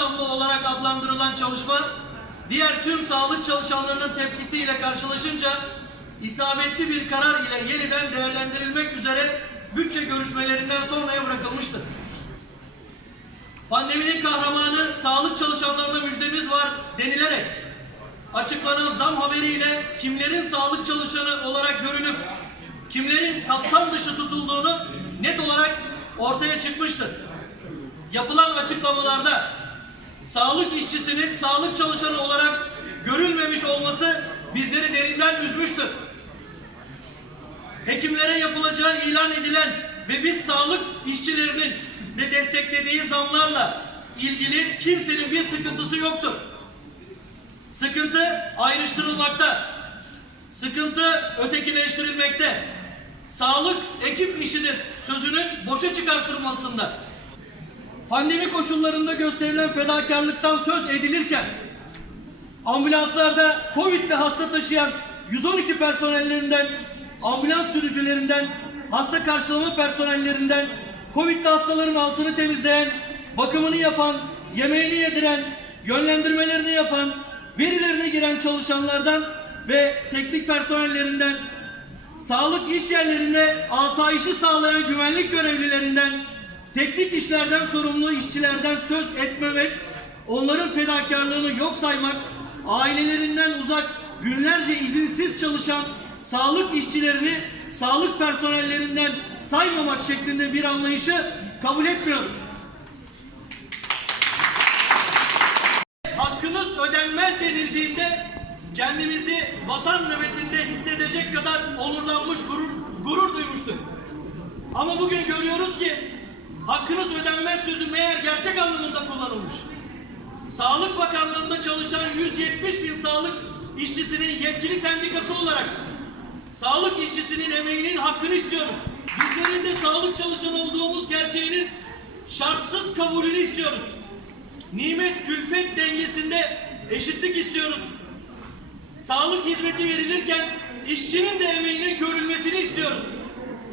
zammı olarak adlandırılan çalışma, diğer tüm sağlık çalışanlarının tepkisiyle karşılaşınca isabetli bir karar ile yeniden değerlendirilmek üzere bütçe görüşmelerinden sonraya bırakılmıştır. Pandeminin kahramanı sağlık çalışanlarına müjdemiz var denilerek açıklanan zam haberiyle kimlerin sağlık çalışanı olarak görünüp kimlerin kapsam dışı tutulduğunu net olarak ortaya çıkmıştır. Yapılan açıklamalarda sağlık işçisinin sağlık çalışanı olarak görülmemiş olması bizleri derinden üzmüştür. Hekimlere yapılacağı ilan edilen ve biz sağlık işçilerinin de desteklediği zamlarla ilgili kimsenin bir sıkıntısı yoktur. Sıkıntı ayrıştırılmakta. Sıkıntı ötekileştirilmekte. Sağlık ekip işidir sözünün boşa çıkartılmasında. Pandemi koşullarında gösterilen fedakarlıktan söz edilirken ambulanslarda Covid'le hasta taşıyan 112 personellerinden, ambulans sürücülerinden, hasta karşılama personellerinden, Covid'li hastaların altını temizleyen, bakımını yapan, yemeğini yediren, yönlendirmelerini yapan, verilerine giren çalışanlardan ve teknik personellerinden, sağlık iş yerlerinde asayişi sağlayan güvenlik görevlilerinden, teknik işlerden sorumlu işçilerden söz etmemek, onların fedakarlığını yok saymak, ailelerinden uzak günlerce izinsiz çalışan sağlık işçilerini sağlık personellerinden saymamak şeklinde bir anlayışı kabul etmiyoruz. Hakkınız ödenmez denildiğinde kendimizi vatan nöbetinde hissedecek kadar onurlanmış, gurur, gurur duymuştuk. Ama bugün görüyoruz ki hakkınız ödenmez sözü meğer gerçek anlamında kullanılmış. Sağlık Bakanlığı'nda çalışan 170 bin sağlık işçisinin yetkili sendikası olarak sağlık işçisinin emeğinin hakkını istiyoruz. Bizlerin de sağlık çalışanı olduğumuz gerçeğinin şartsız kabulünü istiyoruz. Nimet külfet dengesinde eşitlik istiyoruz. Sağlık hizmeti verilirken işçinin de emeğinin görülmesini istiyoruz.